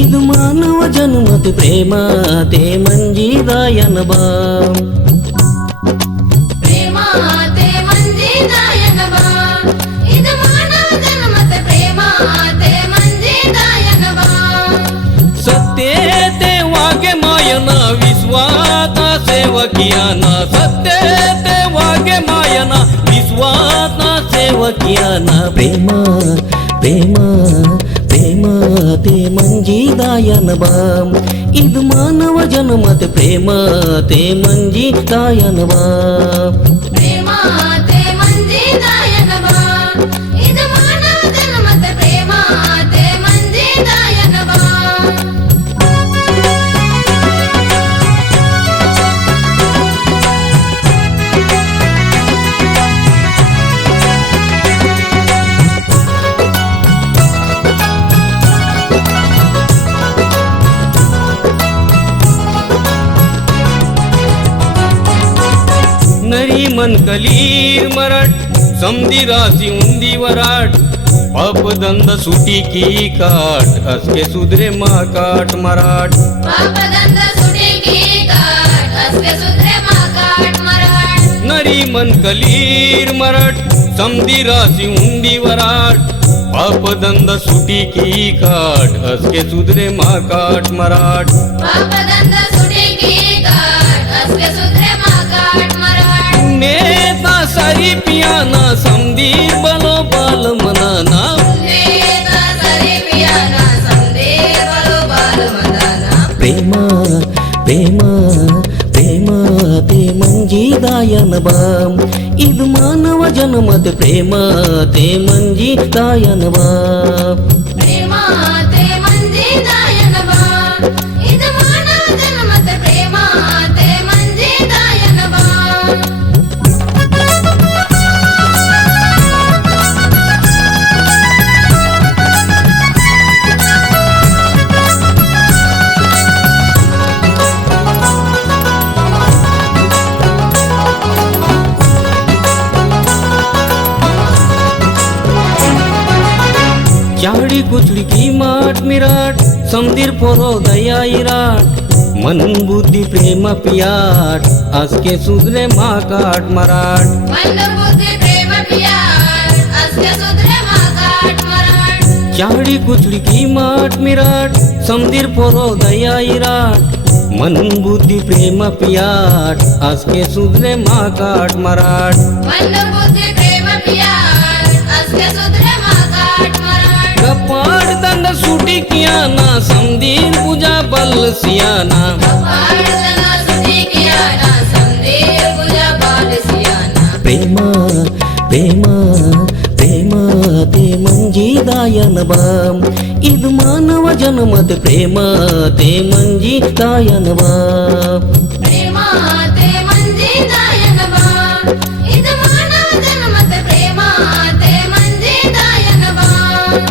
ಇದು ಮಾನವ ಜನ್ಮದ ಪ್ರೇಮ ते मंजी दायन बाम प्रेम ते मंजी दायन बाम ಇದು ಮಾನವ ಜನ್ಮದ ಪ್ರೇಮ ते मंजी दायन बाम सत्य ते वागे मायना विश्वाता सेवकियाना सत्य ते वागे मायना विश्वाता सेवकियाना प्रेम प्रेम प्रेम ते मंजी दायन बाम ಇದು ಮಾನವ ಜನ್ಮದ ಪ್ರೇಮ ते मंजी दायन बाम प्रेम ते मंजी दायन बाम ಇದು ಮಾನವ ಜನ್ಮದ ಪ್ರೇಮ ते मंजी दायन बाम नरी मन कलीर मराठ समधी रासी उंदी वराट अपदंद सुटी की काट असके सुधरे माकाट मराठ पापदंद सुटी की काट असके सुधरे माकाट मराठ नरी मन कलीर मराठ समधी रासी उंदी वराट अपदंद सुटी की काट असके सुधरे माकाट मराठ पापदंद सुटी की काट असके सुधरे माकाट मराठ नेता सारी पियाना समधीर बलो बाल मनाना नेता सारी पियाना समधीर बलो बाल मनाना प्रेम प्रेम प्रेम ते मंजी दायन बाम ಇದು ಮಾನವ ಜನ್ಮದ ಪ್ರೇಮ ते मंजी दायन बाम प्रेम ते मंजी दायन बाम ಇದು ಮಾನವ ಜನ್ಮದ ಪ್ರೇಮ ते मंजी दायन बाम चाड़ी कुचड़ी की माट मिराट समधीर पोरो दया इराट मन बुद्धि प्रेम पियाट आज के सुधरे माकाट मराठ मन बुद्धि प्रेम पियाट असके सुधरे माकाट मराठ चाड़ी कुचड़ी की माट मिराट समधीर पोरो दया इराट मन बुद्धि प्रेम पियाट आज के सुधरे माकाट मराठ मन बुद्धि प्रेम पियाट असके सुधरे माकाट मराठ कपाट दंड सुटी कियाना समधीर पूजा बल सियाना कपाळजना सुटी कियाना समधीर पूजा बाल सियाना प्रेम प्रेम प्रेम ते मंजी दायन बाम ಇದು ಮಾನವ ಜನ್ಮದ ಪ್ರೇಮ ते मंजी दायन बाम प्रेम ते मंजी दायन बाम ಇದು ಮಾನವ ಜನ್ಮದ ಪ್ರೇಮ ते मंजी दायन बाम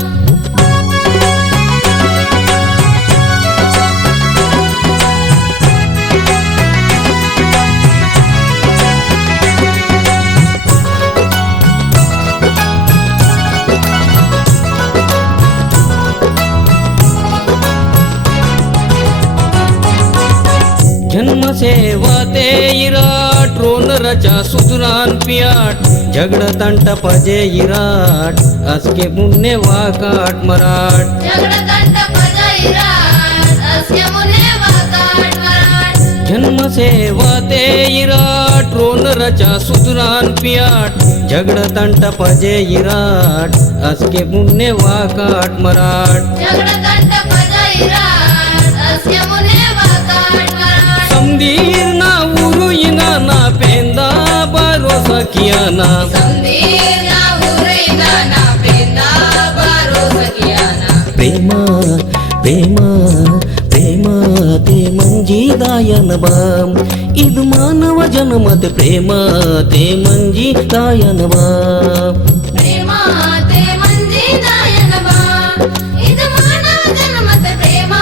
जन्म सेवा ते इराट रोन रचा सुधरान पियाट झगड तंट पजे इराट असके पुण्य वाकाट मराठ जगडतंड पजैराट अस्के मुने वाकाट मराठ जन्म सेवा ते इराट रोन रचा सुधरान पियाट झगड तंट पजे इराट असके पुण्य वाकाट मराठ जगडतंड पजैराट अस्के मुने वाकाट मराठ समधीर ना उरु ना पेंदा भरोसा कियाना समधीर ना उरेना ना पेंदा भरोसा कियाना प्रेम प्रेम प्रेम ते मंजी दायन बाम ಇದು ಮಾನವ ಜನ್ಮದ ಪ್ರೇಮ ते मंजी दायन बाम प्रेम ते मंजी दायन बाम ಇದು ಮಾನವ ಜನ್ಮದ ಪ್ರೇಮ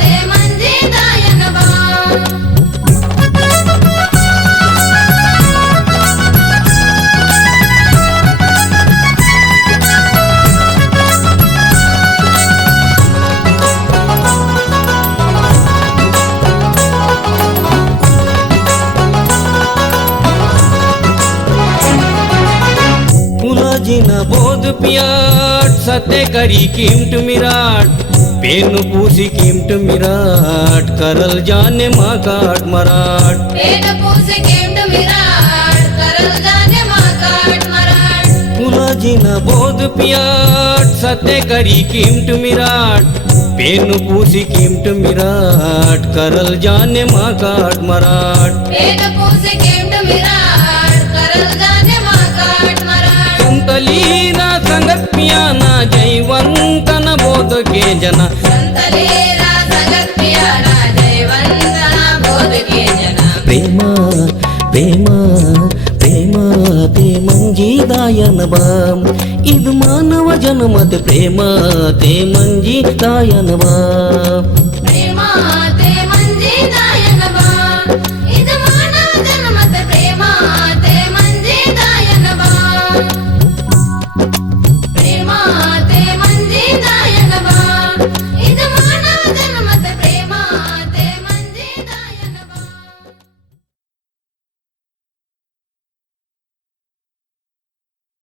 ते मंजी दायन बाम पियाट सत्य करी कीमत मिराट पेन पूसी कीमत मिराट करल जाने माँ काट मराठ पेन पूसे केमट विराट करल जाने मा काट मराठ फुलाजीना बोध पियाट सत्य करी कीमत मिराट पेन पूसी कीमत मिराट करल जाने माँ काट मराठ पेन पूसे केमट विराट करल जाने मा काट मराठ संतलीना संगत पियाना जयवंतन बोध के जना संतलेरा संगत पियाना जयवंतना बोध के जना ಪ್ರೇಮ ಪ್ರೇಮ ಪ್ರೇಮ ತೇ ಮಂಜಿದಾಯನ ಬಾ ಇದು ಮಾನವ ಜನ್ಮದ ಪ್ರೇಮ ತೇ ಮಂಜಿದಾಯನ ಬಾ